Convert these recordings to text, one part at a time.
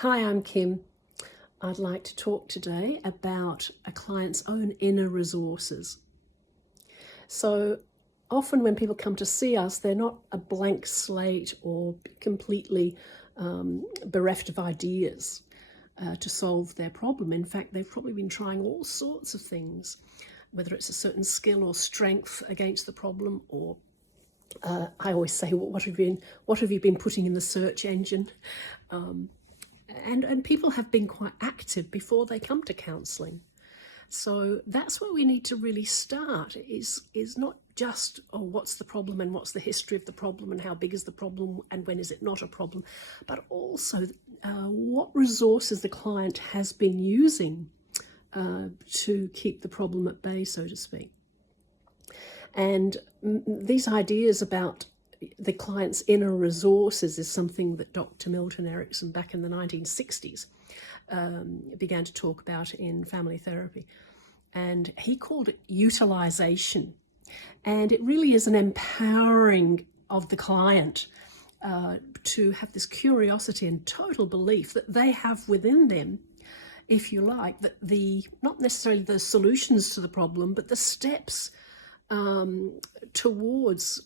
Hi, I'm Kim. I'd like to talk today about a client's own inner resources. So often when people come to see us, they're not a blank slate or completely bereft of ideas to solve their problem. In fact, they've probably been trying all sorts of things, whether it's a certain skill or strength against the problem, or I always say, well, what have you been putting in the search engine? And people have been quite active before they come to counselling. So that's where we need to really start, is not just, oh, what's the problem and what's the history of the problem and how big is the problem and when is it not a problem, but also what resources the client has been using to keep the problem at bay, so to speak. And these ideas about the client's inner resources is something that Dr. Milton Erickson back in the 1960s began to talk about in family therapy. And he called it utilisation. And it really is an empowering of the client to have this curiosity and total belief that they have within them, if you like, that not necessarily the solutions to the problem, but the steps towards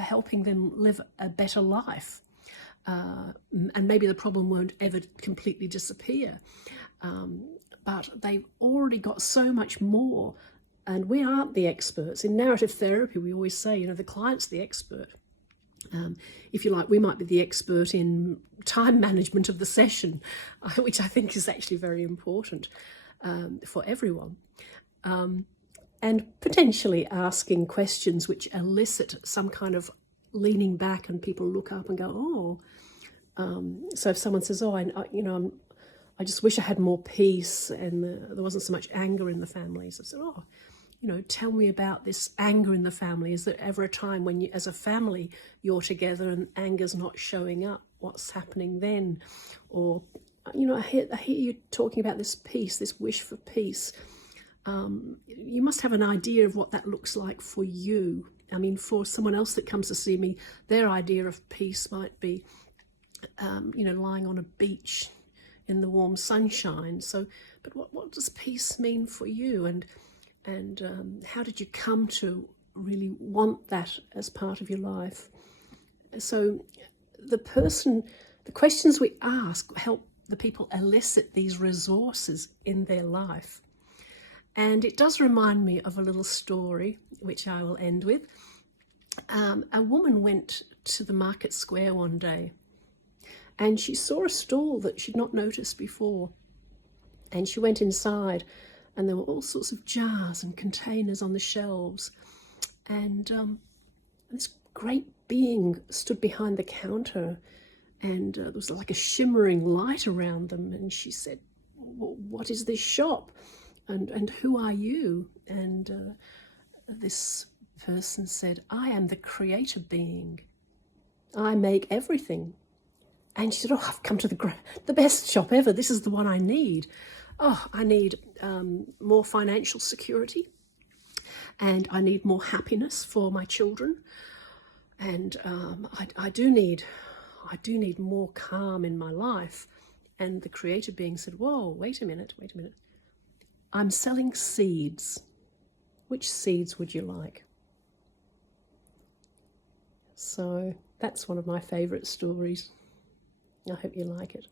helping them live a better life. And maybe the problem won't ever completely disappear, but they've already got so much more, and we aren't the experts. In narrative therapy, we always say, the client's the expert. If you like, we might be the expert in time management of the session, which I think is actually very important for everyone. And potentially asking questions which elicit some kind of leaning back, and people look up and go, oh. So if someone says, oh, I just wish I had more peace and there wasn't so much anger in the family. So I said, oh, tell me about this anger in the family. Is there ever a time when you, as a family, you're together and anger's not showing up? What's happening then? Or, I hear you talking about this peace, this wish for peace. You must have an idea of what that looks like for you. I mean, for someone else that comes to see me, their idea of peace might be, lying on a beach in the warm sunshine. So, but what does peace mean for you? And how did you come to really want that as part of your life? So the questions we ask help the people elicit these resources in their life. And it does remind me of a little story, which I will end with. A woman went to the market square one day, and she saw a stall that she'd not noticed before. And she went inside, and there were all sorts of jars and containers on the shelves. And this great being stood behind the counter, and there was like a shimmering light around them. And she said, what is this shop? And who are you? And this person said, I am the creator being. I make everything. And she said, oh, I've come to the best shop ever. This is the one I need. Oh, I need more financial security, and I need more happiness for my children. And I do need more calm in my life. And the creator being said, whoa, wait a minute. I'm selling seeds. Which seeds would you like? So that's one of my favourite stories. I hope you like it.